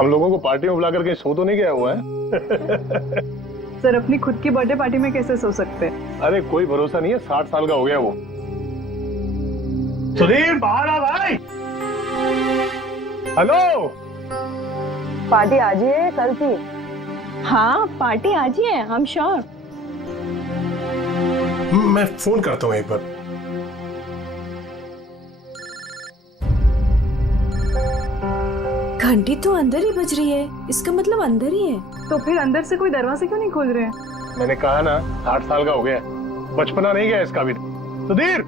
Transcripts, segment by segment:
हम लोगों को पार्टी में बुला करके सो तो नहीं गया हुआ है? सर अपनी खुद की बर्थडे पार्टी में कैसे सो सकते हैं? अरे कोई भरोसा नहीं है, 60 साल का हो गया वो। सुधीर बाहर आ भाई। हेलो, पार्टी आज ही है कल थी? हाँ पार्टी आज ही है, हम श्योर। मैं फोन करता हूँ एक बार। घंटी तो अंदर ही बज रही है, इसका मतलब अंदर ही है। तो फिर अंदर से कोई दरवाजे क्यों नहीं खोल रहे हैं? मैंने कहा ना 60 साल का हो गया, बचपना नहीं गया इसका भी। सुधीर,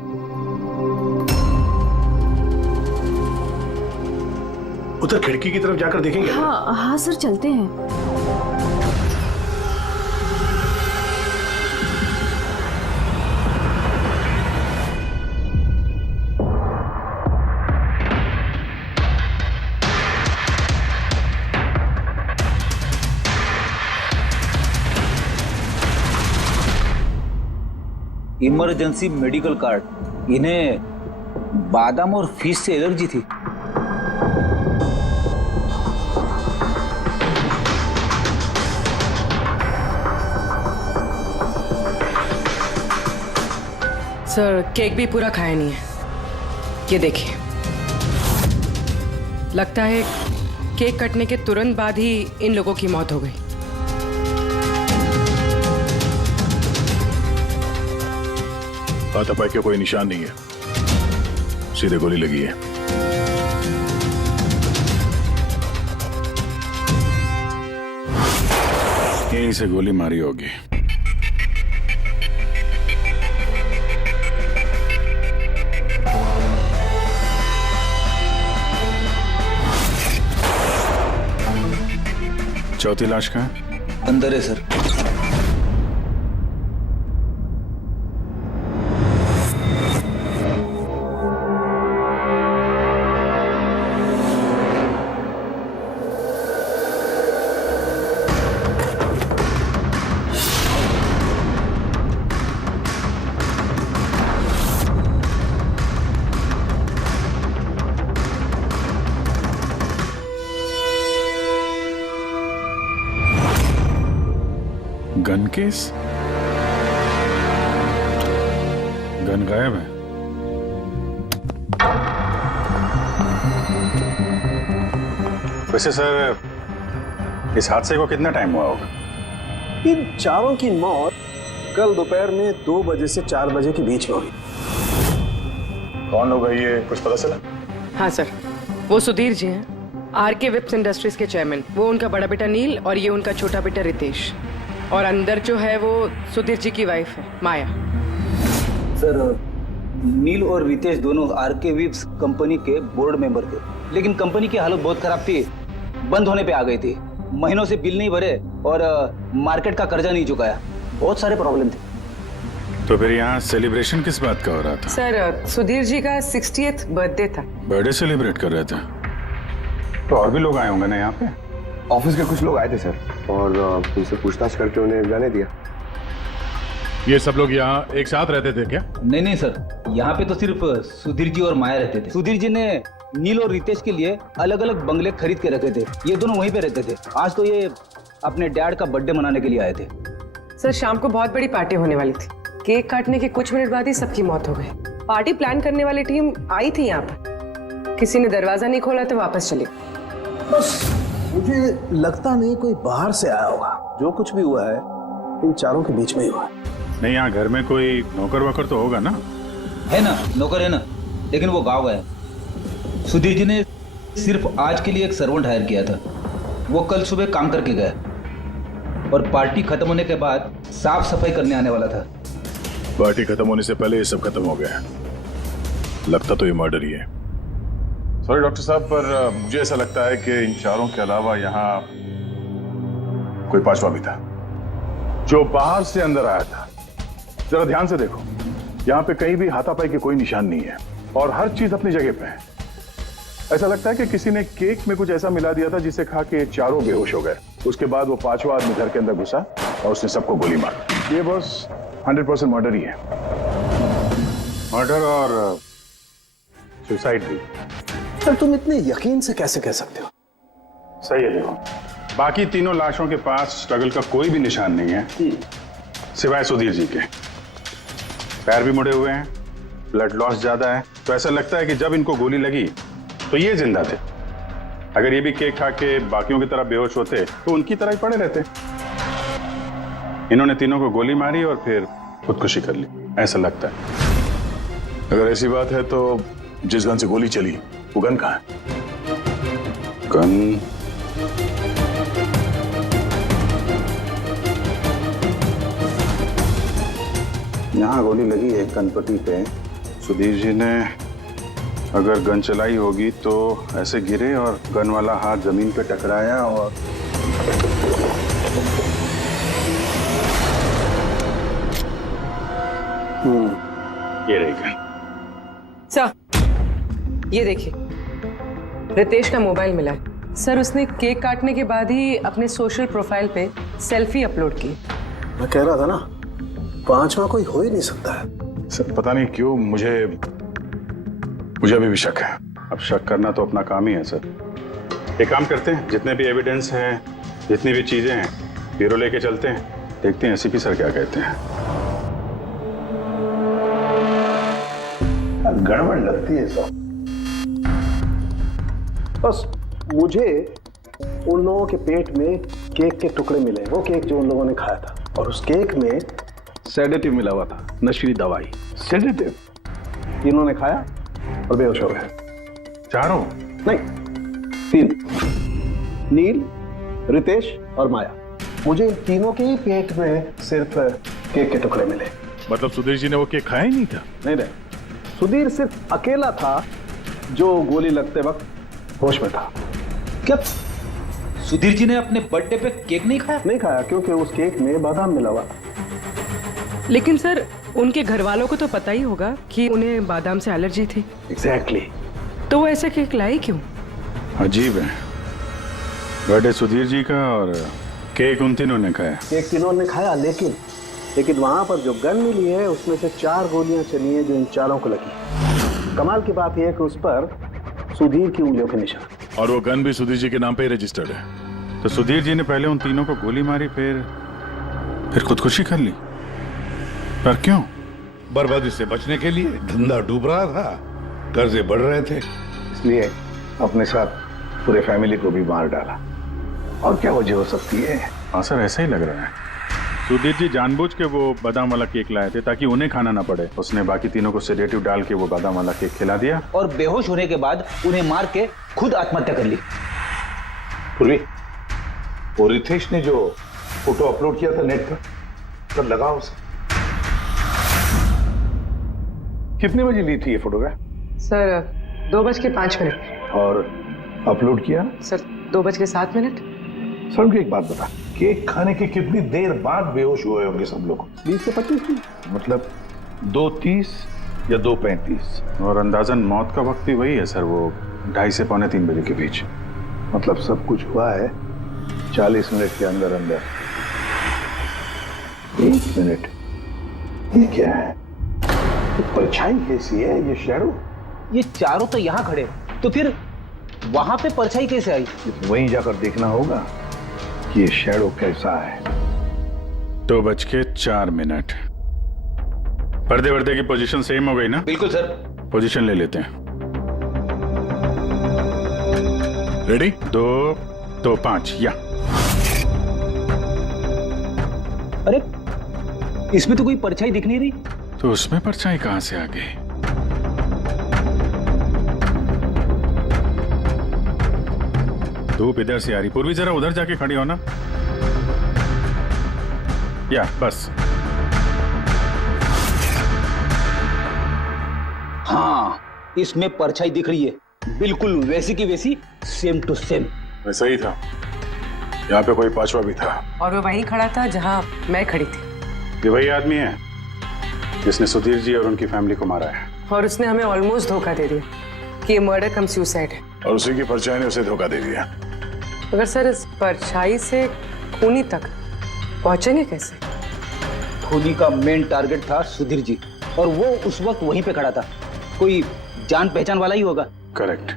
उधर खिड़की की तरफ जाकर देखेंगे। हाँ हाँ सर, चलते हैं। Emergency medical card. इन्हें बादाम और फिश से एलर्जी थी। सर केक भी पूरा खाया नहीं है, ये देखिए। लगता है केक कटने के तुरंत बाद ही इन लोगों की मौत हो गई। हाथापाई के कोई निशान नहीं है, सीधे गोली लगी है। यहीं से गोली मारी होगी। चौथी लाश कहाँ है? अंदर है सर। Gun case? गन गायब है। वैसे सर, इस हादसे को कितना टाइम हुआ होगा? इन चारों की मौत कल दोपहर में 2 बजे से 4 बजे के बीच में हुई। कौन होगा ये, कुछ पता चला? हाँ सर, वो सुधीर जी हैं, आरके विप्स इंडस्ट्रीज के चेयरमैन। वो उनका बड़ा बेटा नील और ये उनका छोटा बेटा रितेश। और अंदर जो है वो सुधीर जी की वाइफ है, माया। सर नील और रितेश दोनों आरके विप्स कंपनी के बोर्ड मेंबर थे, लेकिन कंपनी की हालत बहुत खराब थी, बंद होने पे आ गई थी। महीनों से बिल नहीं भरे और मार्केट का कर्जा नहीं चुकाया, बहुत सारे प्रॉब्लम थे। तो फिर यहाँ सेलिब्रेशन किस बात का हो रहा था? सर सुधीर जी का 60th बर्थडे था। बर्थडे सेलिब्रेट कर रहे थे? तो और भी लोग आए होंगे ना यहाँ पे? ऑफिस के कुछ लोग आए थे सर, और उनसे पूछताछ करके उन्हें जाने दिया। ये सब लोग यहाँ एक साथ रहते थे क्या? नहीं सर, यहाँ पे तो सिर्फ सुधीर जी और माया रहते थे। सुधीर जी ने नील और रितेश के लिए अलग अलग बंगले खरीद के रखे थे, ये दोनों वहीं पे रहते थे। आज तो ये अपने डैड का बर्थडे मनाने के लिए आए थे। सर शाम को बहुत बड़ी पार्टी होने वाली थी, केक काटने के कुछ मिनट बाद ही सबकी मौत हो गई। पार्टी प्लान करने वाली टीम आई थी यहाँ पर, किसी ने दरवाजा नहीं खोला तो वापस चली। बस मुझे लगता नहीं कोई बाहर से आया होगा। जो कुछ भी हुआ है इन चारों के बीच में ही हुआ है। नहीं, यहाँ घर में कोई नौकर वोकर तो होगा ना? है ना, नौकर है ना, लेकिन वो गाँव गए। सुधीर जी ने सिर्फ आज के लिए एक सर्वेंट हायर किया था, वो कल सुबह काम करके गए और पार्टी खत्म होने के बाद साफ सफाई करने आने वाला था। पार्टी खत्म होने से पहले ये सब खत्म हो गया। लगता तो ये मर्डर ही है। सॉरी डॉक्टर साहब, पर मुझे ऐसा लगता है कि इन चारों के अलावा यहाँ कोई पांचवा भी था जो बाहर से अंदर आया था। जरा ध्यान से देखो, यहाँ पे कहीं भी हाथापाई के कोई निशान नहीं है और हर चीज अपनी जगह पे है। ऐसा लगता है कि किसी ने केक में कुछ ऐसा मिला दिया था जिसे खा के चारों बेहोश हो गए। उसके बाद वो पांचवा आदमी घर के अंदर घुसा और उसने सबको गोली मारी। ये बस 100% मर्डर ही है। मर्डर और सुसाइड भी। सर तुम इतने यकीन से कैसे कह सकते हो? सही है। देखो, बाकी तीनों लाशों के पास स्ट्रगल का कोई भी निशान नहीं है सिवाय सुधीर जी के। पैर भी मुड़े हुए हैं, ब्लड लॉस ज्यादा है, तो ऐसा लगता है कि जब इनको गोली लगी तो ये जिंदा थे। अगर ये भी केक खा के बाकियों की तरह बेहोश होते तो उनकी तरह ही पड़े रहते। इन्होंने तीनों को गोली मारी और फिर खुदकुशी कर ली, ऐसा लगता है। अगर ऐसी बात है तो जिस गन से गोली चली वो गन कहाँ है? गन यहाँ गोली लगी है कनपट्टी पे। सुधीर जी ने अगर गन चलाई होगी तो ऐसे गिरे और गन वाला हाथ जमीन पे टकराया और ये रही गन। सर, ये देखिए, रितेश का मोबाइल मिला है। सर, उसने केक काटने के बाद ही अपने सोशल प्रोफाइल पे सेल्फी अपलोड की। मैं कह रहा था ना, पांचवा कोई हो ही नहीं सकता है। सर पता नहीं क्यों मुझे अभी भी शक है। अब शक करना तो अपना काम ही है सर। एक काम करते हैं, जितने भी एविडेंस हैं, जितनी भी चीजें हैं, ब्यूरो लेके चलते हैं, देखते हैं एसीपी सर क्या कहते हैं। गड़बड़ लगती है सब। बस मुझे उन लोगों के पेट में केक के टुकड़े मिले, वो केक जो उन लोगों ने खाया था, और उस केक में सेडेटिव मिला हुआ था, नशीली दवाई। सेडेटिव इन्होंने खाया और बेहोश हो गए। चारों? नहीं, 3, नील, रितेश और माया। मुझे इन तीनों के ही पेट में सिर्फ केक के टुकड़े मिले। मतलब सुधीर जी ने वो केक खाया ही नहीं था? नहीं, सुधीर सिर्फ अकेला था जो गोली लगते वक्त होश में था। क्या सुधीर जी ने अपने बर्थडे पे केक नहीं खाया? नहीं खाया, क्योंकि उस केक में बादाम मिला हुआ था। लेकिन सर, उनके घर वालों को तो पता ही होगा कि उन्हें बादाम से एलर्जी थी। एग्जैक्टली। तो वो ऐसा केक लाई क्यों? अजीब है, बर्थडे सुधीर जी का और केक उन तीनों ने खाया। केक तीनों ने खाया, लेकिन वहां पर जो गन मिली है उसमें से 4 गोलियां चली हैं जो इन चारों को लगी। कमाल की बात यह है कि उस पर सुधीर की उंगलियों के निशान। और वो गन भी सुधीर जी के नाम पे ही रजिस्टर्ड है। तो सुधीर जी ने पहले उन तीनों को गोली मारी, फिर खुदकुशी कर ली। पर क्यों? बर्बादी से बचने के लिए। धंधा डूब रहा था, कर्जे बढ़ रहे थे, इसलिए अपने साथ पूरे फैमिली को भी मार डाला। और क्या वजह हो सकती है? हाँ सर, ऐसा ही लग रहा है। सुधीर जी जानबूझ के वो बादाम वाला केक लाए थे ताकि उन्हें खाना ना पड़े। उसने बाकी तीनों को सेडेटिव डाल के वो बादाम वाला केक खिला दिया और बेहोश होने के बाद उन्हें मार के खुद आत्महत्या कर ली। पूर्वी, वो रितेश ने जो फोटो अपलोड किया था नेट पर, तब लगा उसे। कितने बजे ली थी ये फोटोग्राफ? सर, 2:05। और अपलोड किया? सर, 2:07। सर, मुझे एक बात बता, केक खाने के कितनी देर बाद बेहोश हुए होंगे सब लोग? 20 से 25 मिनट। मतलब 2:30 या 2:35। और अंदाजन मौत का वक्त भी वही है सर, वो 2:30 से 2:45 बजे के बीच। मतलब सब कुछ हुआ है 40 मिनट के अंदर अंदर। 1 मिनट, ये क्या है? ये परछाई कैसी है? ये शैडो? ये चारों तो यहाँ खड़े, तो फिर वहां पे परछाई कैसे आई? वहीं जाकर देखना होगा कि ये शैडो कैसा है। 2:04। पर्दे वर्दे की पोजीशन सेम हो गई ना? बिल्कुल सर। पोजीशन ले लेते हैं। रेडी? 2-2-5 या। अरे, इसमें तो कोई परछाई दिख नहीं रही। तो उसमें परछाई कहां से आ गई? धूप इधर से आ रही। पूर्वी, जरा उधर जाके खड़ी हो ना। या बस। हाँ, इसमें परछाई दिख रही है, बिल्कुल वैसी की वैसी, सेम टू सेम। मैं सही था, यहाँ पे कोई पांचवा भी था। और वो वहीं खड़ा था जहां मैं खड़ी थी। ये वही आदमी है जिसने सुधीर जी और उनकी फैमिली को मारा है। और उसने हमें ऑलमोस्ट धोखा दे दिया कि ये मर्डर कम सुसाइड है। और उसी की परछाई ने उसे धोखा दे दिया। मगर सर, इस परछाई से खूनी तक पहुंचेंगे कैसे? खूनी का मेन टारगेट था सुधीर जी, और वो उस वक्त वहीं पे खड़ा था। कोई जान पहचान वाला ही होगा। करेक्ट।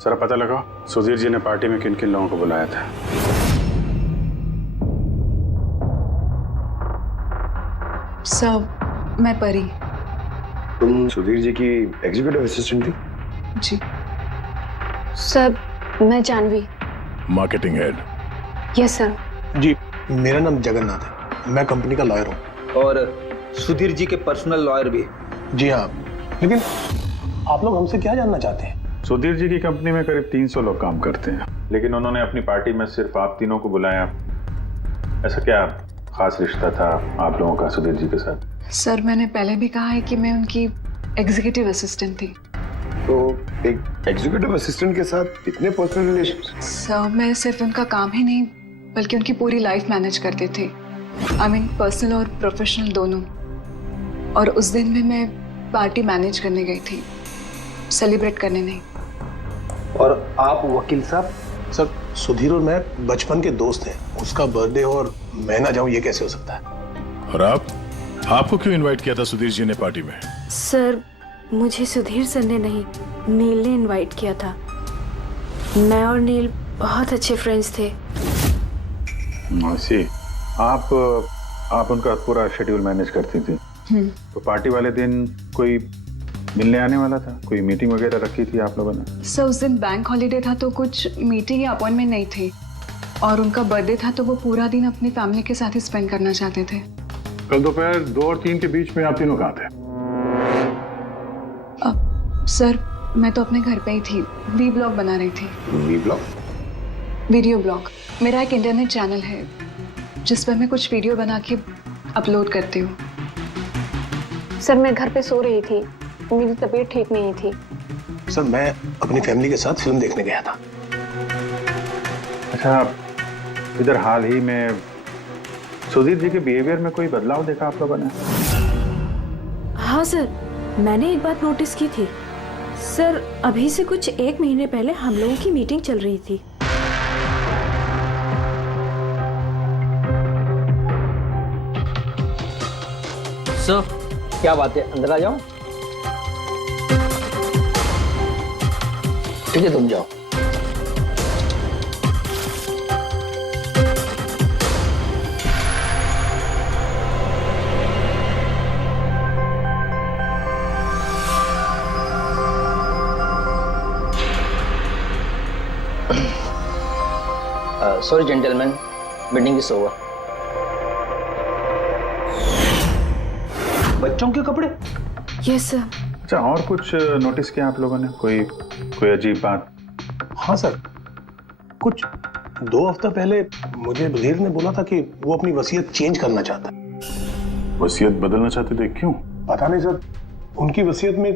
जरा पता लगाओ सुधीर जी ने पार्टी में किन किन लोगों को बुलाया था। सर मैं परी। तुम सुधीर जी की एग्जीक्यूटिव असिस्टेंट थी? जी। सर मैं Janvi. Marketing head. Yes sir. जी, मेरा नाम जगन्नाथ है, मैं कंपनी का लॉयर हूँ। और सुधीर जी के पर्सनल लॉयर भी। जी हाँ, लेकिन आप लोग हमसे क्या जानना चाहते हैं? सुधीर जी की कंपनी में करीब 300 लोग काम करते हैं, लेकिन उन्होंने अपनी पार्टी में सिर्फ आप तीनों को बुलाया। ऐसा क्या खास रिश्ता था आप लोगों का सुधीर जी के साथ? सर मैंने पहले भी कहा है कि मैं उनकी एग्जीक्यूटिव असिस्टेंट थी। तो एक एग्जीक्यूटिव असिस्टेंट के साथ इतने पर्सनल रिलेशंस? सर मैं सिर्फ उनका काम ही नहीं बल्कि उनकी पूरी लाइफ मैनेज करते थे। आई मीन पर्सनल और प्रोफेशनल दोनों। और उस दिन भी मैं पार्टी मैनेज करने गई थी, सेलिब्रेट करने नहीं। और आप वकील साहब? सर सुधीर और मैं बचपन के दोस्त हैं, उसका बर्थडे और मैं ना जाऊं ये कैसे हो सकता है? और आपको क्यों इनवाइट किया था सुधीर जी ने पार्टी में? सर मुझे सुधीर सर ने नहीं, नील ने इनवाइट किया था। मैं और नील बहुत अच्छे फ्रेंड्स थे। सी, आप उनका पूरा शेड्यूल मैनेज करती थी। तो पार्टी वाले दिन कोई मिलने आने वाला था? कोई मीटिंग वगैरह रखी थी आप लोगों ने? सर उस दिन बैंक हॉलीडे था तो कुछ मीटिंग या अपॉइंटमेंट नहीं थी। और उनका बर्थडे था तो वो पूरा दिन अपनी फैमिली के साथ ही स्पेंड करना चाहते थे। कल दोपहर 2 और 3 के बीच में आप तीनों कहाँ थे? सर मैं तो अपने घर पे ही थी, वी ब्लॉग बना रही थी। V blog? Video blog. मेरा एक इंटरनेट चैनल है जिस पर मैं कुछ वीडियो बना के अपलोड करती हूँ। सर मैं घर पे सो रही थी, मेरी तबीयत ठीक नहीं थी। सर मैं अपनी फैमिली के साथ फिल्म देखने गया था। अच्छा, इधर हाल ही में सुधीर जी के बिहेवियर में कोई बदलाव देखा आप लोगों ने? हाँ सर, मैंने एक बात नोटिस की थी। सर अभी से कुछ 1 महीने पहले हम लोगों की मीटिंग चल रही थी। सर क्या बात है, अंदर आ जाओ। ठीक है तुम जाओ। Sorry gentleman, meeting is over. बच्चों के कपड़े? Yes sir. अच्छा, और कुछ नोटिस किया आप लोगों ने? कोई अजीब बात? हाँ सर, कुछ 2 हफ्ता पहले मुझे सुधीर ने बोला था कि वो अपनी वसीयत चेंज करना चाहता है। वसीयत बदलना चाहते थे? क्यों? पता नहीं सर, उनकी वसीयत में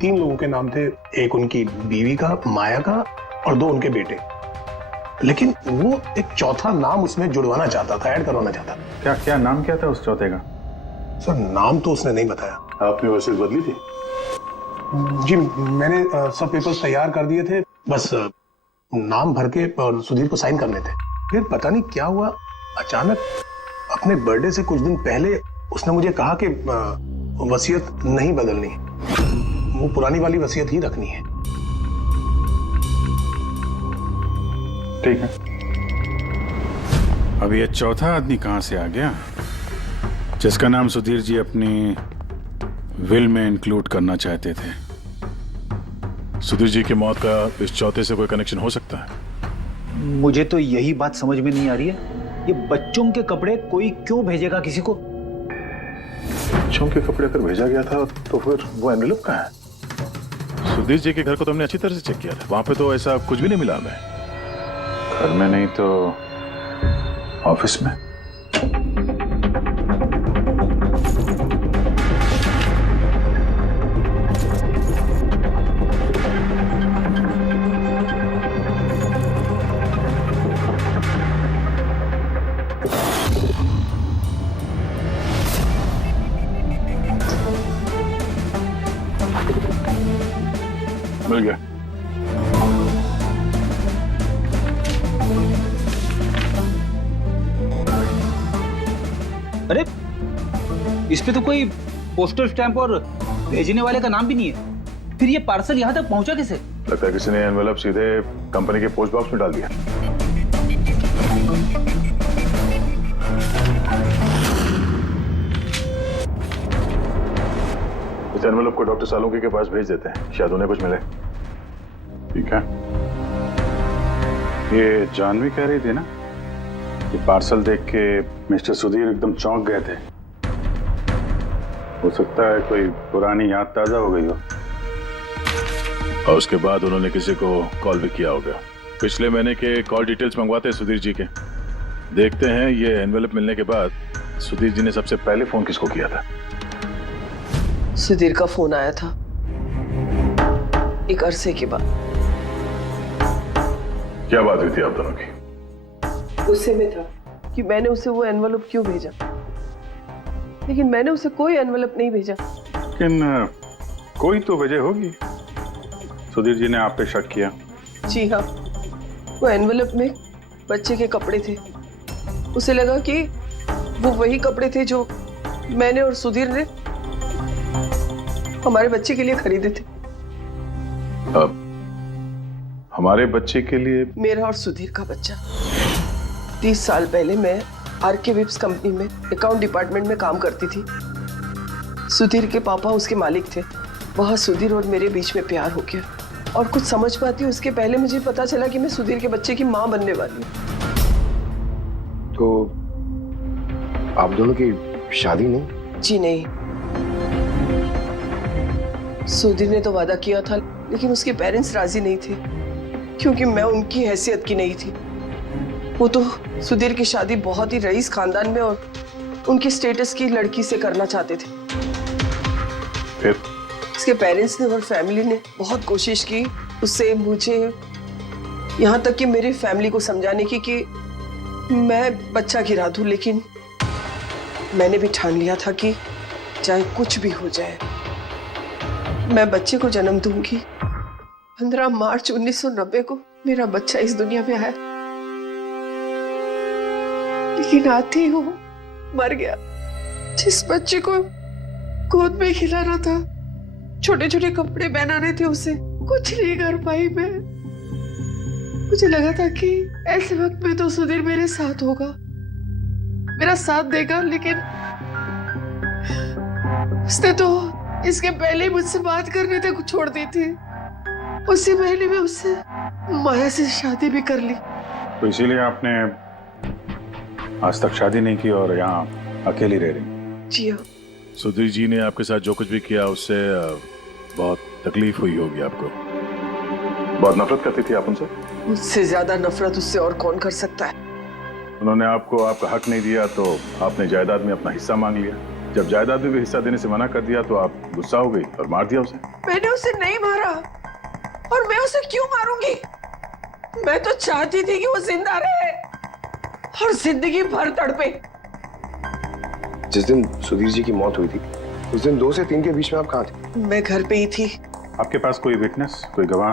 3 लोगों के नाम थे, एक उनकी बीवी का, माया का, और 2 उनके बेटे। लेकिन वो एक चौथा नाम उसमें जुड़वाना चाहता था, ऐड करवाना चाहता था। क्या नाम क्या था उस चौथे का? सर नाम तो उसने नहीं बताया। आपने वसीयत बदली थी? जी मैंने सब पेपर्स तैयार कर दिए थे, बस नाम भर के और सुधीर को साइन करने थे। फिर पता नहीं क्या हुआ, अचानक अपने बर्थडे से कुछ दिन पहले उसने मुझे कहा कि वसीयत नहीं बदलनी है, वो पुरानी वाली वसीयत ही रखनी है। ठीक है, अब ये चौथा आदमी कहां से आ गया जिसका नाम सुधीर जी अपनी विल में इंक्लूड करना चाहते थे? सुधीर जी की मौत का इस चौथे से कोई कनेक्शन हो सकता है? मुझे तो यही बात समझ में नहीं आ रही है, ये बच्चों के कपड़े कोई क्यों भेजेगा किसी को? बच्चों के कपड़े अगर भेजा गया था तो फिर वो एनवेलप कहाँ है? सुधीर जी के घर को तो हमने अच्छी तरह से चेक किया था, वहां पे तो ऐसा कुछ भी नहीं मिला हमें। घर में नहीं तो ऑफिस में? मिल गया। अरे इस पे तो कोई पोस्टल स्टैंप और भेजने वाले का नाम भी नहीं है, फिर ये पार्सल यहाँ तक पहुंचा कैसे? लगता है किसी ने एनवेलप सीधे कंपनी के पोस्ट बॉक्स में डाल दिया। इस एनवेलप को डॉक्टर सालुंकी के पास भेज देते हैं, शायद उन्हें कुछ मिले। ठीक है। ये जानवी कह रही थी ना कि पार्सल देख के मिस्टर सुधीर एकदम चौंक गए थे। हो सकता है कोई पुरानी याद ताजा हो गई हो। और उसके बाद उन्होंने किसी को कॉल भी किया होगा। पिछले महीने के कॉल डिटेल्स मंगवाते हैं सुधीर जी के। देखते हैं ये एनवेलप मिलने के बाद सुधीर जी ने सबसे पहले फोन किसको किया था। सुधीर का फोन आया था एक अरसे के बाद। क्या बात हुई थी आप दोनों की? गुस्से में था कि मैंने उसे वो एनवेलप क्यों भेजा, लेकिन मैंने उसे कोई एनवेलप नहीं भेजा। लेकिन कोई तो वजह होगी। सुधीर जी ने आप पे शक किया। जी हाँ, वो एनवेलप में बच्चे के कपड़े थे। उसे लगा कि वो वही कपड़े थे जो मैंने और सुधीर ने हमारे बच्चे के लिए खरीदे थे। अब हमारे बच्चे के लिए? मेरा और सुधीर का बच्चा। 30 साल पहले मैं आरके विप्स कंपनी में अकाउंट डिपार्टमेंट में काम करती थी। सुधीर के पापा उसके मालिक थे। वहाँ सुधीर और मेरे बीच में प्यार हो गया और कुछ समझ पाती उसके पहले मुझे पता चला कि मैं सुधीर के बच्चे की माँ बनने वाली हूँ। तो आप दोनों की शादी नहीं? जी नहीं। सुधीर ने तो वादा किया था, लेकिन उसके पेरेंट्स राजी नहीं थे क्योंकि मैं उनकी हैसियत की नहीं थी। वो तो सुधीर की शादी बहुत ही रईस खानदान में और उनके स्टेटस की लड़की से करना चाहते थे। फिर उसके पेरेंट्स ने और फैमिली ने बहुत कोशिश की उससे, मुझे, यहाँ तक कि मेरी फैमिली को समझाने की कि मैं बच्चा गिरा दूं, लेकिन मैंने भी ठान लिया था कि चाहे कुछ भी हो जाए मैं बच्चे को जन्म दूंगी। 15 मार्च 1990 को मेरा बच्चा इस दुनिया में आया, लेकिन आते ही वो मर गया। जिस बच्चे को गोद में खिलाना था, छोटे छोटे कपड़े पहनाने थे, उसे कुछ नहीं कर पाई मैं। मुझे लगा था कि ऐसे वक्त में तो सुधीर मेरे साथ होगा, मेरा साथ देगा, लेकिन उसने तो इसके पहले ही मुझसे बात करने तक छोड़ दी थी। उसी महीने में उससे माया से शादी भी कर ली। तो इसीलिए आपने आज तक शादी नहीं की और यहाँ अकेली रह रही? जी हाँ। सुधीर जी ने आपके साथ जो कुछ भी किया उससे बहुत तकलीफ हुई होगी आपको। बहुत नफरत करती थी आप उनसे? मुझसे ज्यादा नफरत उससे और कौन कर सकता है। उन्होंने आपको आपका हक नहीं दिया तो आपने जायदाद में अपना हिस्सा मांग लिया। जब जायदाद में भी हिस्सा देने से मना कर दिया तो आप गुस्सा हो गई और मार दिया उसे। मैंने उसे नहीं मारा, और मैं उसे क्यों मारूंगी? मैं तो चाहती थी कि वो जिंदा रहे और जिंदगी भर तड़पे। जिस दिन सुधीर जी की मौत हुई थी उस दिन 2 से 3 के बीच में आप कहाँ थे? मैं घर पे ही थी। आपके पास कोई विटनेस, कोई गवाह?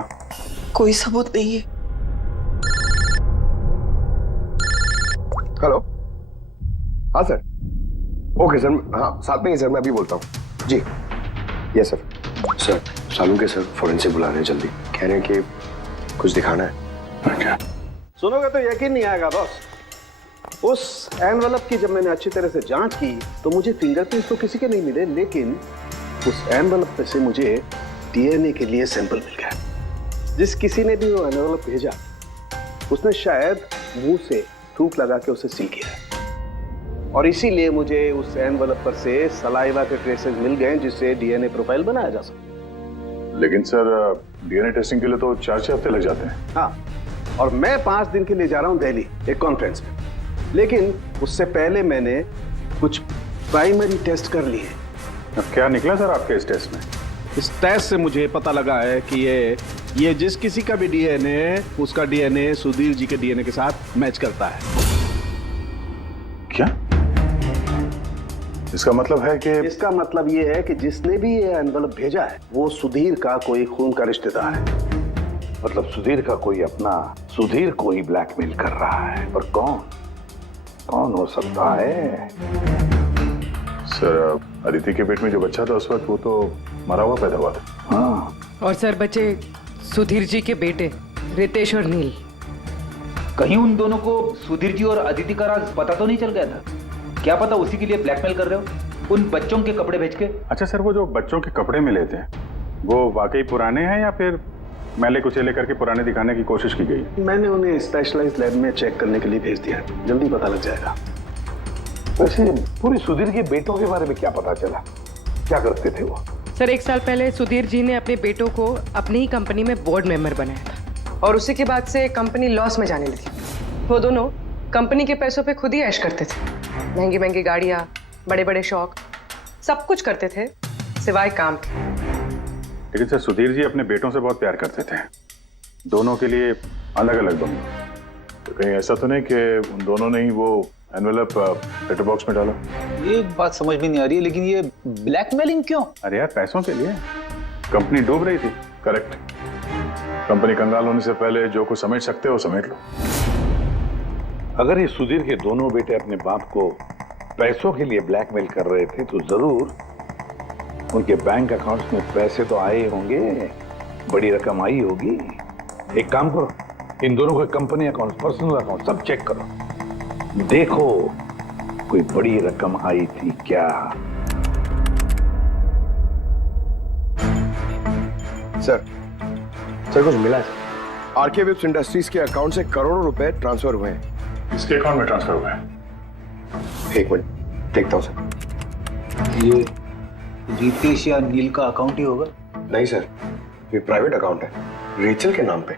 कोई सबूत नहीं है। हेलो, हाँ सर। ओके सर, हाँ साथ में ही सर, मैं अभी बोलता हूँ। जी yes sir. Sir Salunke sir forensic बुला रहे हैं, जल्दी कह रहे हैं कि कुछ दिखाना है। सुनोगे तो यकीन नहीं आएगा बॉस। उस एनवेलप की जब मैंने अच्छी तरह से जांच की तो मुझे फिंगरप्रिंट्स तो किसी के नहीं मिले, लेकिन उस एनवेलप पे से मुझे डीएनए के लिए सैंपल मिल गया। जिस किसी ने भी वो एनवेलप भेजा उसने शायद मुंह से थूक लगा के उसे सील किया है, और इसीलिए मुझे उस एनवेलप पर से सलाइवा के ट्रेसेस मिल गए जिससे डीएनए प्रोफाइल बनाया जा सकता। लेकिन सर डीएनए टेस्टिंग के लिए तो 4-6 हफ्ते लग जाते हैं। हाँ, और मैं 5 दिन के लिए जा रहा हूँ दिल्ली एक कॉन्फ्रेंस में, लेकिन उससे पहले मैंने कुछ प्राइमरी टेस्ट कर लिए। अब क्या निकला सर आपके इस टेस्ट में? इस टेस्ट से मुझे पता लगा है कि ये जिस किसी का भी डीएनए, उसका डीएनए सुधीर जी के डीएनए के साथ मैच करता है। क्या? इसका मतलब है कि? इसका मतलब ये है कि जिसने भी ये एनवेलप भेजा है वो सुधीर का कोई खून का रिश्तेदार है। मतलब सुधीर का कोई अपना सुधीर को ही ब्लैकमेल कर रहा है। पर कौन हो सकता है? सर अदिति के पेट में जो बच्चा था उस वक्त वो तो मरा हुआ पैदा हुआ था। हाँ। और सर बच्चे सुधीर जी के बेटे रितेश और नील। कहीं उन दोनों को सुधीर जी और अदिति का राज पता तो नहीं चल गया था? क्या पता उसी के लिए ब्लैकमेल कर रहे हो उन बच्चों के कपड़े भेज के। अच्छा सर, वो जो बच्चों के कपड़े मिले थे वो वाकई पुराने हैं या फिर मैले कुचेले करके पुराने दिखाने की कोशिश की गई? मैंने उन्हें स्पेशलाइज्ड लैब में चेक करने के लिए भेज दिया है, जल्दी पता लग जाएगा। वैसे पूरी सुधीर के बेटों के बारे में क्या पता चला? क्या करते थे वो? सर 1 साल पहले सुधीर जी ने अपने बेटों को अपनी ही कंपनी में बोर्ड मेंबर बनाया था और उसी के बाद से कंपनी लॉस में जाने लगी। वो दोनों कंपनी के पैसों पे खुद ही ऐश करते थे, महंगी महंगी गाड़ियाँ, बड़े बड़े शौक, सब कुछ करते थे सिवाय काम के। लेकिन सर सुधीर जी अपने बेटों से बहुत प्यार करते थे, दोनों के लिए अलग अलग बंगले। तो कहीं ऐसा तो नहीं कि उन दोनों ने ही वो एनवेलप लेटर बॉक्स में डाला? ये बात समझ में नहीं आ रही है, लेकिन ये ब्लैकमेलिंग क्यों? अरे यार पैसों के लिए, कंपनी डूब रही थी। करेक्ट। कंपनी कंगाल होने से पहले जो कुछ समेट सकते हो समेट लो। अगर ये सुधीर के दोनों बेटे अपने बाप को पैसों के लिए ब्लैकमेल कर रहे थे तो जरूर उनके बैंक अकाउंट्स में पैसे तो आए होंगे, बड़ी रकम आई होगी। एक काम करो, इन दोनों के कंपनी अकाउंट, पर्सनल अकाउंट सब चेक करो, देखो कोई बड़ी रकम आई थी क्या। सर कुछ मिला है? आरके वेब्स इंडस्ट्रीज के अकाउंट से करोड़ों रुपए ट्रांसफर हुए हैं। इसके अकाउंट में ट्रांसफर हुआ है? एक मिनट देखता हूं सर। ये रितेश या नील का अकाउंट ही होगा? नहीं सर, ये प्राइवेट अकाउंट है, रेचल के नाम पे।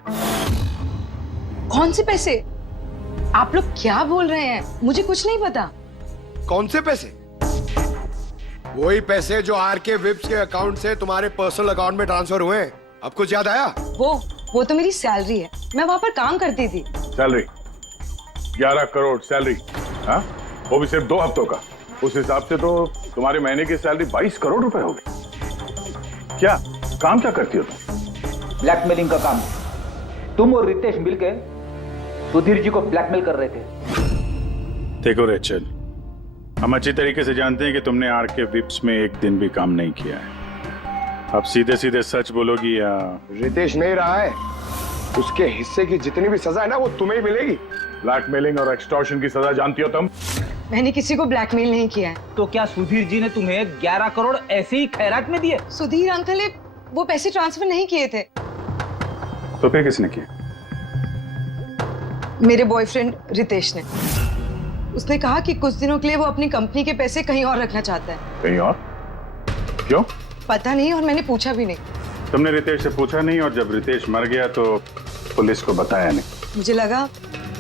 कौन से पैसे? आप लोग क्या बोल रहे हैं? मुझे कुछ नहीं पता। कौन से पैसे? वही पैसे जो आरके विप्स के अकाउंट से तुम्हारे पर्सनल अकाउंट में ट्रांसफर हुए हैं। अब कुछ याद आया? वो तो मेरी सैलरी है, मैं वहां पर काम करती थी। Salary 11 crore salary? हाँ, वो भी सिर्फ 2 हफ्तों का। उस हिसाब से तो तुम्हारे महीने की सैलरी 22 करोड़ रुपए होगी। क्या काम क्या करती हो तुम? ब्लैकमेलिंग का काम। तुम और रितेश मिलके सुधीर जी को ब्लैकमेल कर रहे थे। देखो रेचल, हम अच्छी तरीके से जानते हैं कि तुमने आरके विप्स में एक दिन भी काम नहीं किया है। अब सीधे सीधे सच बोलोगी या? रितेश नहीं रहा है, उसके हिस्से की जितनी भी सजा है ना वो तुम्हें ही मिलेगी। ब्लैकमेलिंग और एक्सटॉर्शन की सजा जानती हो तुम? मैंने किसी को ब्लैकमेल नहीं किया है। तो क्या सुधीर जी ने तुम्हें 11 करोड़ ऐसे ही खैरात में दिए? सुधीर अंकल ने वो पैसे ट्रांसफर नहीं किए थे। तो फिर किसने किया? मेरे बॉयफ्रेंड रितेश ने। उसने कहा कि कुछ दिनों के लिए वो अपनी कंपनी के पैसे कहीं और रखना चाहता है। कहीं और? क्यों? पता नहीं, और मैंने पूछा भी नहीं। तुमने रितेश से पूछा नहीं, और जब रितेश मर गया तो पुलिस को बताया नहीं? मुझे लगा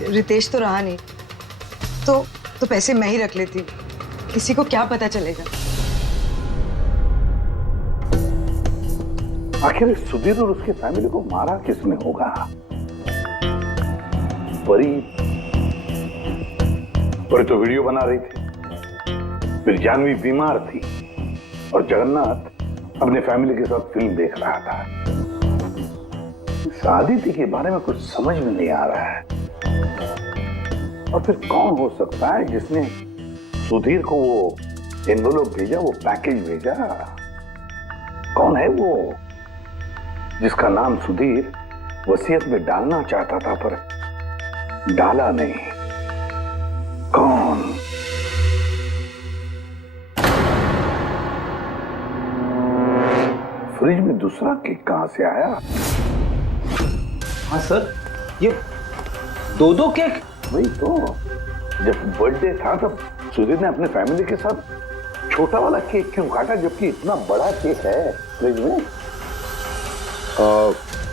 रितेश तो रहा नहीं, तो पैसे मैं ही रख लेती, किसी को क्या पता चलेगा। आखिर सुधीर और उसके फैमिली को मारा किसने होगा? परी तो वीडियो बना रही थी, फिर जानवी बीमार थी और जगन्नाथ अपने फैमिली के साथ फिल्म देख रहा था। आदिति के बारे में कुछ समझ में नहीं आ रहा है। और फिर कौन हो सकता है जिसने सुधीर को वो एनवेलप भेजा, वो पैकेज भेजा? कौन है वो जिसका नाम सुधीर वसीयत में डालना चाहता था पर डाला नहीं? कौन? फ्रिज में दूसरा केक कहां से आया? हाँ सर, ये 2 केक। वही तो, जब बर्थडे था तब सुधीर ने अपने फैमिली के साथ छोटा वाला केक क्यों काटा जबकि इतना बड़ा केक है फ्रिज में?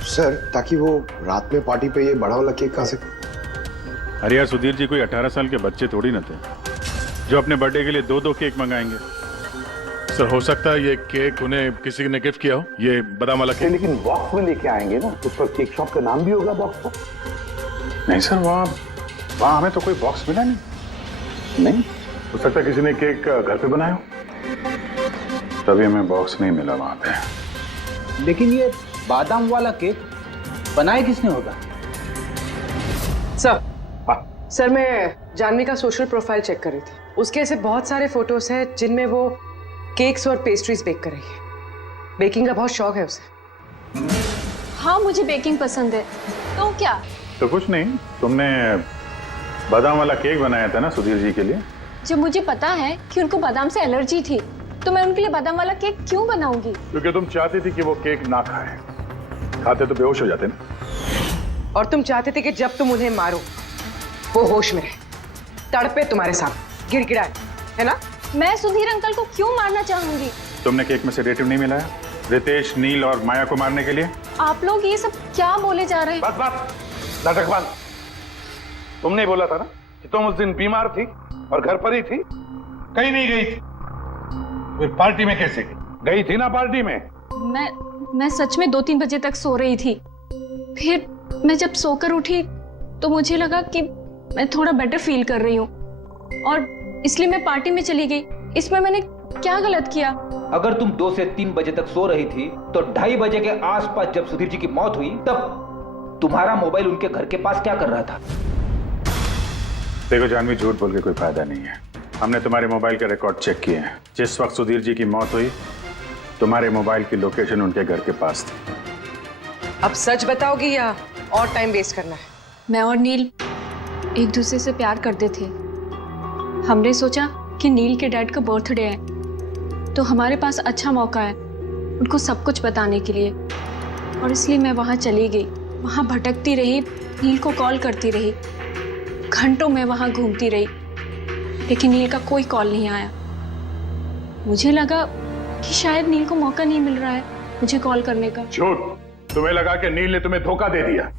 सर, ताकि वो रात में पार्टी पे ये बड़ा वाला केक खा सके। अरे यार, सुधीर जी कोई 18 साल के बच्चे थोड़ी ना थे जो अपने बर्थडे के लिए 2 केक मंगाएंगे। सर, हो सकता है ये केक उन्हें किसी ने गिफ्ट किया हो, ये बादाम वाला केक। लेकिन बॉक्स में लेके आएंगे ना, उस पर केक शॉप का नाम भी होगा बॉक्स पर। नहीं सर, वहाँ हमें तो कोई बॉक्स मिला नहीं। हो सकता है किसी ने केक घर पे बनाया हो, तभी हमें बॉक्स नहीं मिला वहाँ पे। लेकिन ये बादाम वाला केक बनाया किसने होगा? सर मैं जानवी का सोशल प्रोफाइल चेक कर रही थी, उसके ऐसे बहुत सारे फोटोज हैं जिनमें वो केक्स और पेस्ट्रीज बेक कर रही है। बेकिंग का बहुत शौक है उसे। हाँ मुझे बेकिंग पसंद है। तो क्या? तो कुछ नहीं, तुमने बादाम वाला केक बनाया था ना सुधीर जी के लिए। जब मुझे पता है कि उनको बादाम से एलर्जी थी तो मैं उनके लिए बादाम वाला केक क्यों बनाऊंगी? क्योंकि तुम चाहती थी कि वो केक ना खाए, खाते तो बेहोश हो जाते ना। और तुम चाहते थे कि जब तुम उन्हें मारो वो होश में रहे, तड़पे तुम्हारे साथ, गिड़गिड़ाए, है ना? मैं सुधीर अंकल को क्यों मारना चाहूंगी? तुमने केक में सेडेटिव नहीं मिलाया रितेश, नील और माया को मारने के लिए? आप लोग ये सब क्या बोले जा रहे हैं? बस बस, नाटक बंद। तुमने ही बोला था ना कि तुम उस दिन बीमार थी और घर पर ही थी, कहीं नहीं गई थी। फिर पार्टी में कैसे गई थी ना? पार्टी में मैं सच में 2-3 बजे तक सो रही थी। फिर मैं जब सोकर उठी तो मुझे लगा कि मैं थोड़ा बेटर फील कर रही हूँ और इसलिए मैं पार्टी में चली गई। इसमें मैंने क्या गलत किया? अगर तुम 2 से 3 बजे तक सो रही थी तो 2:30 बजे के आसपास जब सुधीर जी की मौत हुई तब तुम्हारा मोबाइल उनके घर के पास क्या कर रहा था? देखो जानवी, झूठ बोल के कोई फायदा नहीं है। हमने तुम्हारे मोबाइल के रिकॉर्ड चेक किए हैं। जिस वक्त सुधीर जी की मौत हुई तुम्हारे मोबाइल की लोकेशन उनके घर के पास थी। अब सच बताओगी या और टाइम वेस्ट करना है? मैं और नील एक दूसरे से प्यार करते थे। हमने सोचा कि नील के डैड का बर्थडे है तो हमारे पास अच्छा मौका है उनको सब कुछ बताने के लिए, और इसलिए मैं वहाँ चली गई। वहाँ भटकती रही, नील को कॉल करती रही, घंटों में वहाँ घूमती रही, लेकिन नील का कोई कॉल नहीं आया। मुझे लगा कि शायद नील को मौका नहीं मिल रहा है मुझे कॉल करने का। झूठ! तुम्हें लगा कि नील ने तुम्हें धोखा दे दिया,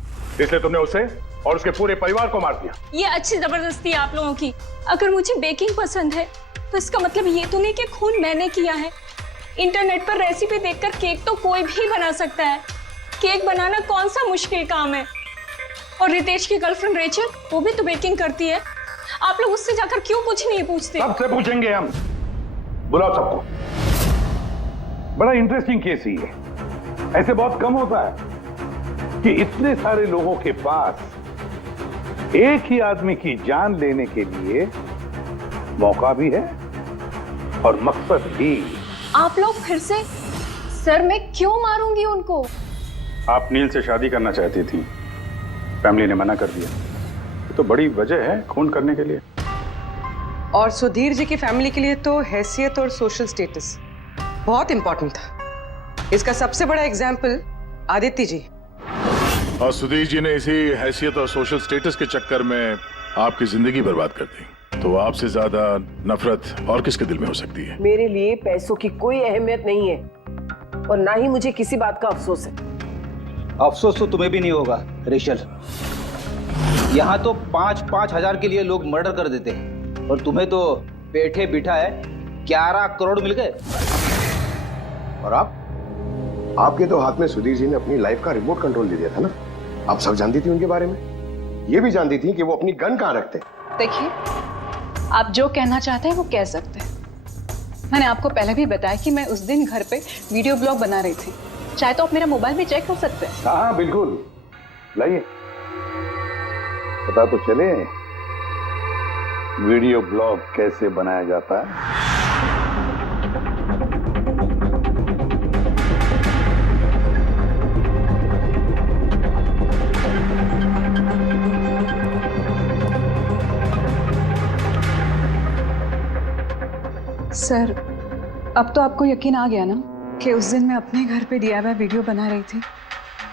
इसलिए तुमने उसे और उसके पूरे परिवार को मार दिया। ये अच्छी जबरदस्ती है आप लोगों की। अगर मुझे बेकिंग पसंद है तो इसका मतलब ये तो नहीं कि खून मैंने किया है। इंटरनेट पर रेसिपी देखकर केक तो कोई भी बना सकता है। केक बनाना कौन सा मुश्किल काम है? और रितेश की गर्लफ्रेंड रेचल, वो भी तो बेकिंग करती है। आप लोग उससे जाकर क्यों कुछ नहीं पूछते? सबसे पूछेंगे हम। बुलाओ सबको। बड़ा इंटरेस्टिंग केस ही है। ऐसे बहुत कम होता है कि इतने सारे लोगों के पास एक ही आदमी की जान लेने के लिए मौका भी है और मकसद भी। आप लोग फिर से? सर मैं क्यों मारूंगी उनको? आप नील से शादी करना चाहती थी, फैमिली ने मना कर दिया। ये तो बड़ी वजह है खून करने के लिए। और सुधीर जी की फैमिली के लिए तो हैसियत और सोशल स्टेटस बहुत इंपॉर्टेंट था। इसका सबसे बड़ा एग्जाम्पल आदित्य जी। और सुधीर जी ने इसी हैसियत और सोशल स्टेटस के चक्कर में आपकी जिंदगी बर्बाद कर दी। तो आपसे ज्यादा नफरत और किसके दिल में हो सकती है? मेरे लिए पैसों की कोई अहमियत नहीं है और ना ही मुझे किसी बात का अफसोस है। अफसोस तो तुम्हें भी नहीं होगा रेशल। यहाँ तो 5-5 हजार के लिए लोग मर्डर कर देते हैं और तुम्हें तो बैठे बिठाए 11 करोड़ मिल गए। और आपके तो हाथ में सुधीर जी ने अपनी लाइफ का रिमोट कंट्रोल दे दिया था ना। आप सब जानती थी उनके बारे में, ये भी जानती थी कि वो अपनी गन कहाँ रखते। देखिए, आप जो कहना चाहते हैं वो कह सकते हैं। मैंने आपको पहले भी बताया कि मैं उस दिन घर पे वीडियो ब्लॉग बना रही थी। चाहे तो आप मेरा मोबाइल भी चेक कर सकते हैं। हाँ बिल्कुल, लाइए पता तो चले वीडियो ब्लॉग कैसे बनाया जाता है। सर, अब तो आपको यकीन आ गया ना कि उस दिन मैं अपने घर पे DIY वीडियो बना रही थी।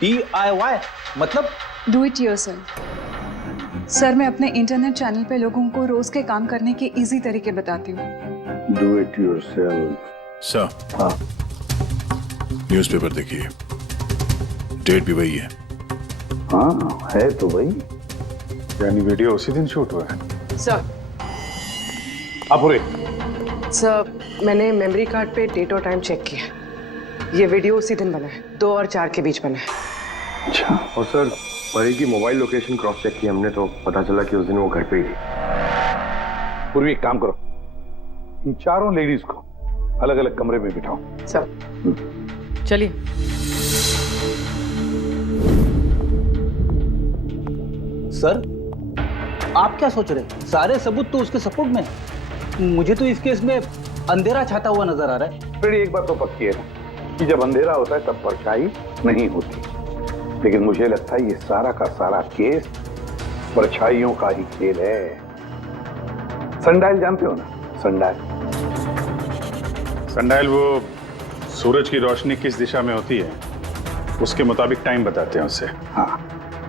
DIY मतलब? Do it yourself. सर, मैं अपने इंटरनेट चैनल पे लोगों को रोज के काम करने के इजी तरीके बताती हूँ। Do it yourself. सर, हाँ, न्यूज़पेपर देखिए, डेट भी वही है। हाँ है तो भाई। यानी वीडियो उसी दिन शूट हुआ है। सर, अपुरे सर मैंने मेमोरी कार्ड पे डेट और टाइम चेक किया। ये वीडियो उसी दिन बना है, 2 और 4 के बीच बना है। अच्छा। और सर, परी की मोबाइल लोकेशन क्रॉस चेक की हमने तो पता चला कि उस दिन वो घर पे ही थी। पूर्वी एक काम करो, इन चारों लेडीज को अलग अलग कमरे में बिठाओ। सर चलिए। सर आप क्या सोच रहे हैं? सारे सबूत तो उसके सपोर्ट में है। मुझे तो इस केस में अंधेरा छाता हुआ नजर आ रहा है। फिर एक बात तो पक्की है कि जब अंधेरा होता है तब परछाई नहीं होती। लेकिन मुझे लगता है ये सारा का सारा केस परछाइयों का ही खेल है। सनडायल जानते हो ना? सनडायल सनडायल वो सूरज की रोशनी किस दिशा में होती है उसके मुताबिक टाइम बताते हैं उससे। हाँ,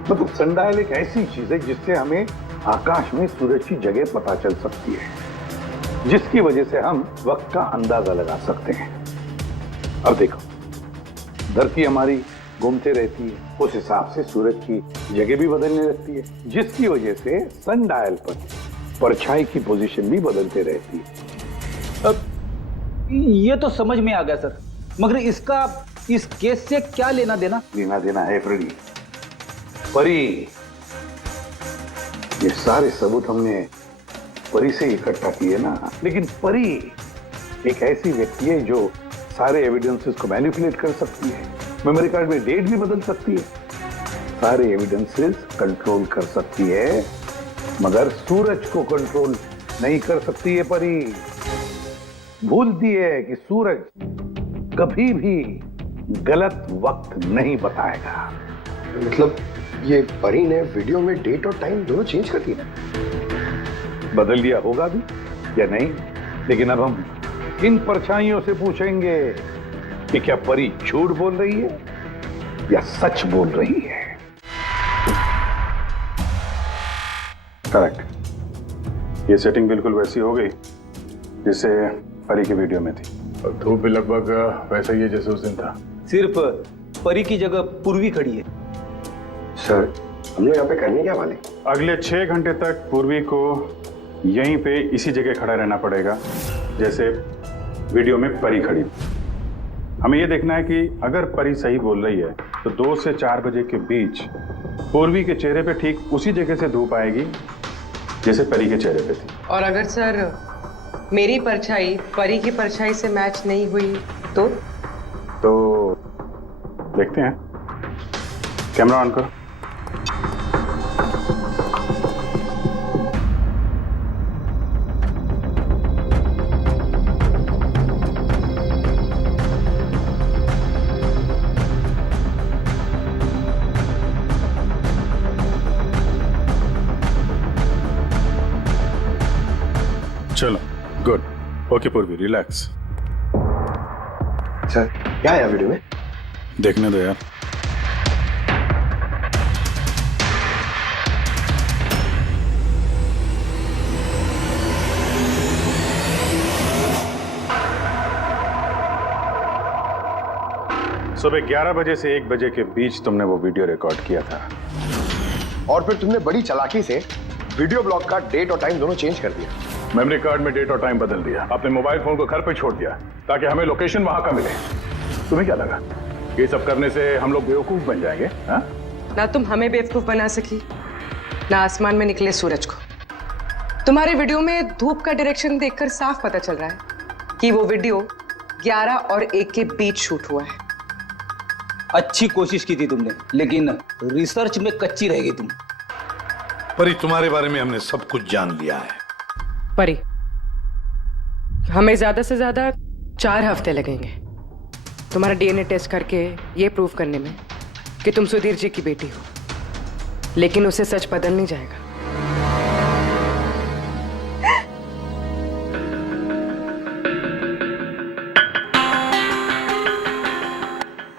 मतलब सनडायल एक ऐसी चीज है जिससे हमें आकाश में सूरज की जगह पता चल सकती है, जिसकी वजह से हम वक्त का अंदाजा लगा सकते हैं। अब देखो, धरती हमारी घूमते रहती है, उस हिसाब से सूरज की जगह भी बदलने लगती है, जिसकी वजह से सनडायल पर परछाई की पोजीशन भी बदलते रहती है। अब ये तो समझ में आ गया सर, मगर इसका इस केस से क्या लेना देना? लेना देना है फ्रेडी। परी, ये सारे सबूत हमने परी से इकट्ठा किए ना, लेकिन परी एक ऐसी व्यक्ति है जो सारे एविडेंसेस को मैनिपुलेट कर सकती है, मेमोरी कार्ड में डेट भी बदल सकती है, सारे एविडेंसेस कंट्रोल कर सकती है, मगर सूरज को कंट्रोल नहीं कर सकती है परी। भूलती है कि सूरज कभी भी गलत वक्त नहीं बताएगा। मतलब ये परी ने वीडियो में डेट और टाइम दोनों चेंज कर दिया? बदल दिया होगा भी या नहीं, लेकिन अब हम इन परछाइयों से पूछेंगे कि क्या परी झूठ बोल रही है या सच बोल रही है। करेक्ट, ये सेटिंग बिल्कुल वैसी हो गई जैसे परी की वीडियो में थी, और धूप भी लगभग वैसा ही है जैसे उस दिन था। सिर्फ परी की जगह पूर्वी खड़ी है। सर, हम लोग यहाँ पे करने क्या वाले? अगले 6 घंटे तक पूर्वी को यहीं पे इसी जगह खड़ा रहना पड़ेगा जैसे वीडियो में परी खड़ी। हमें यह देखना है कि अगर परी सही बोल रही है तो 2 से 4 बजे के बीच पूर्वी के चेहरे पे ठीक उसी जगह से धूप आएगी जैसे परी के चेहरे पे थी। और अगर सर मेरी परछाई परी की परछाई से मैच नहीं हुई तो देखते हैं। कैमरा ऑन करो। चलो, गुड। ओके पूर्वी, रिलैक्स। सर, क्या है वीडियो में? देखने दो यार। सुबह 11 बजे से 1 बजे के बीच तुमने वो वीडियो रिकॉर्ड किया था, और फिर तुमने बड़ी चालाकी से वीडियो ब्लॉग का डेट और टाइम दोनों चेंज कर दिया। मेमोरी कार्ड में डेट और टाइम बदल दिया, अपने मोबाइल फोन को घर पे छोड़ दिया ताकि हमें लोकेशन वहां का मिले। तुम्हें क्या लगा ये सब करने से हम लोग बेवकूफ बन जाएंगे? हा? ना तुम हमें बेवकूफ बना सकी, ना आसमान में निकले सूरज को। तुम्हारे वीडियो में धूप का डायरेक्शन देखकर साफ पता चल रहा है कि वो वीडियो 11 और 1 के बीच शूट हुआ है। अच्छी कोशिश की थी तुमने, लेकिन रिसर्च में कच्ची रह गई तुम। परी, तुम्हारे बारे में हमने सब कुछ जान लिया है। परी, हमें ज्यादा से ज्यादा 4 हफ्ते लगेंगे तुम्हारा डीएनए टेस्ट करके ये प्रूव करने में कि तुम सुधीर जी की बेटी हो, लेकिन उसे सच बदल नहीं जाएगा।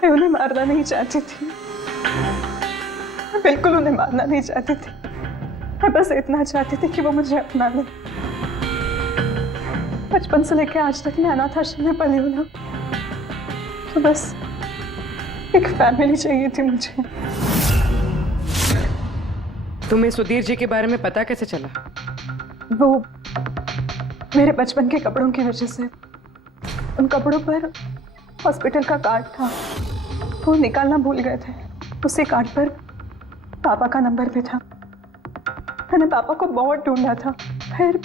मैं उन्हें मारना नहीं चाहती थी, मैं बिल्कुल उन्हें मारना नहीं चाहती थी। मैं बस इतना चाहती थी कि वो मुझे अपना ले। बचपन से लेकर आज तक मैं अनाथ आश्रम में पली हूँ ना, तो बस एक फैमिली चाहिए थी मुझे। तुम्हें सुधीर जी के बारे में पता कैसे चला? वो मेरे बचपन के कपड़ों की वजह से, उन कपड़ों पर हॉस्पिटल का कार्ड था, वो निकालना भूल गए थे। उसी कार्ड पर पापा का नंबर भी था। मैंने पापा को बहुत ढूंढा था, फिर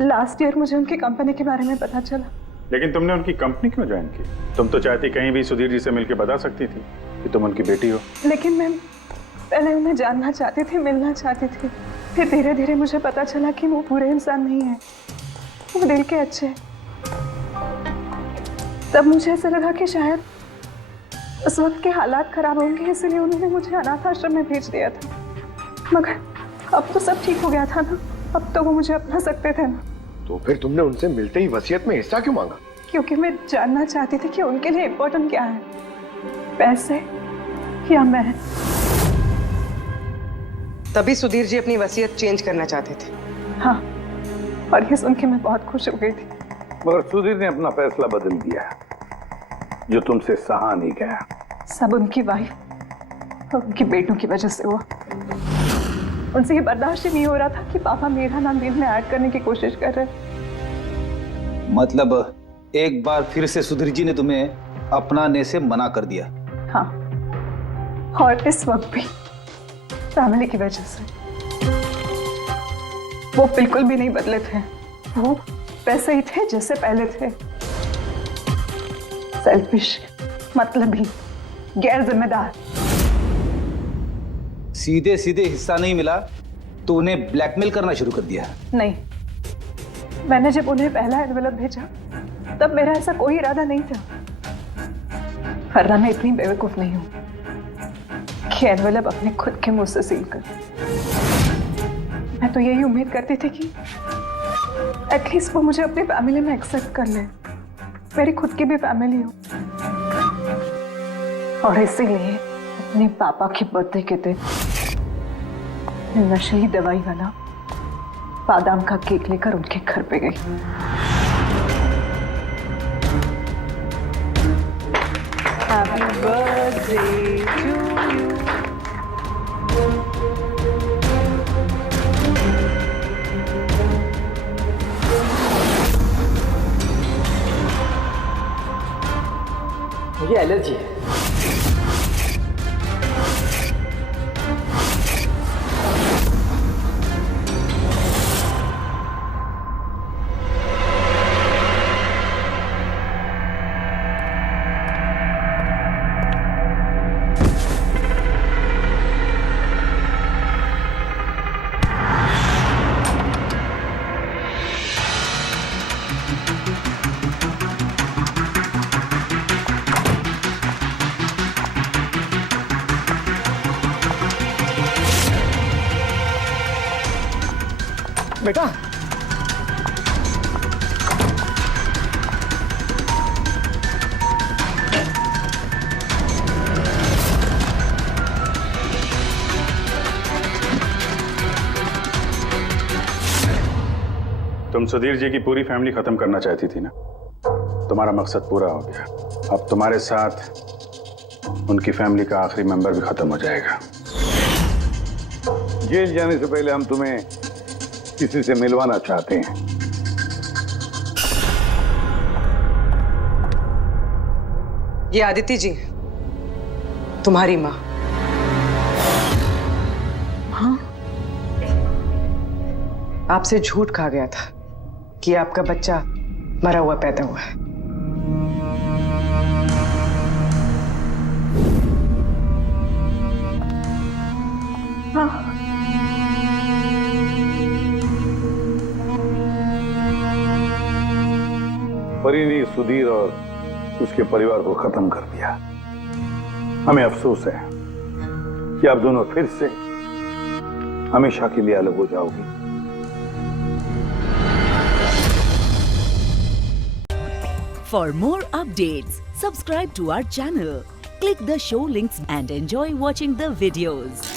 लास्ट ईयर मुझे उनकी कंपनी के बारे में पता चला। लेकिन तुमने उनकी कंपनी क्यों ज्वाइन की? तुम तो चाहती कहीं भी सुधीर जी से मिलकर बता सकती थी कि तुम उनकी बेटी हो। लेकिन मैं पहले उन्हें जानना चाहती थी, मिलना चाहती थी। फिर धीरे धीरे मुझे पता चला कि वो बुरे इंसान नहीं है, वो दिल के अच्छे। तब मुझे ऐसा लगा कि शायद उस वक्त के हालात खराब होंगे इसलिए उन्होंने मुझे अनाथ आश्रम में भेज दिया था, मगर अब तो सब ठीक हो गया था ना, अब तो वो मुझे अपना सकते थे ना। तो फिर तुमने उनसे मिलते ही वसीयत में हिस्सा क्यों मांगा? क्योंकि मैं जानना चाहती थी कि उनके लिए इम्पोर्टेंट क्या है, पैसे या मैं। तभी सुधीर जी अपनी वसीयत चेंज करना चाहते थे। हाँ, और ये सुन के मैं बहुत खुश हो गई थी। मगर सुधीर ने अपना फैसला बदल दिया, जो तुमसे सहा नहीं गया। सब उनकी वाइफ और उनके बेटों की वजह से हुआ। उनसे ये बर्दाश्त ही नहीं हो रहा था कि पापा मेरा नाम डील में ऐड करने की कोशिश कर रहे। मतलब एक बार फिर से सुधीर जी ने तुम्हें अपनाने से मना कर दिया? हाँ, और इस वक्त भी फैमिली की वजह से। वो बिल्कुल भी नहीं बदले थे, वो वैसे ही थे जैसे पहले थे। सेल्फिश, मतलबी, गैर जिम्मेदार। सीधे सीधे हिस्सा नहीं मिला तो उन्हें ब्लैकमेल करना शुरू कर दिया? नहीं, मैंने जब उन्हें पहला एनवेलप भेजा तब मेरा ऐसा कोई इरादा नहीं था, वरना मैं इतनी बेवकूफ नहीं हूं कि एनवेलप अपने खुद के मुंह से सील कर। मैं तो यही उम्मीद करती थी कि एटलीस्ट वो मुझे अपनी फैमिली में एक्सेप्ट कर ले, मेरी खुद की भी फैमिली हो। और इसीलिए अपने पापा के बर्थडे के दिन नशीली दवाई वाला बादाम का केक लेकर उनके घर पे गई। Happy birthday to you. मुझे एलर्जी है। बेटा, तुम सुधीर जी की पूरी फैमिली खत्म करना चाहती थी ना, तुम्हारा मकसद पूरा हो गया। अब तुम्हारे साथ उनकी फैमिली का आखिरी मेंबर भी खत्म हो जाएगा। जेल जाने से पहले हम तुम्हें किसी से मिलवाना चाहते हैं। ये आदिति जी, तुम्हारी माँ। हाँ, आपसे झूठ कहा गया था कि आपका बच्चा मरा हुआ पैदा हुआ है। हाँ, परी ने सुधीर और उसके परिवार को खत्म कर दिया। हमें अफसोस है कि आप दोनों फिर से हमेशा के लिए अलग हो जाओगे। For more updates, subscribe to our channel, click the show links and enjoy watching the videos.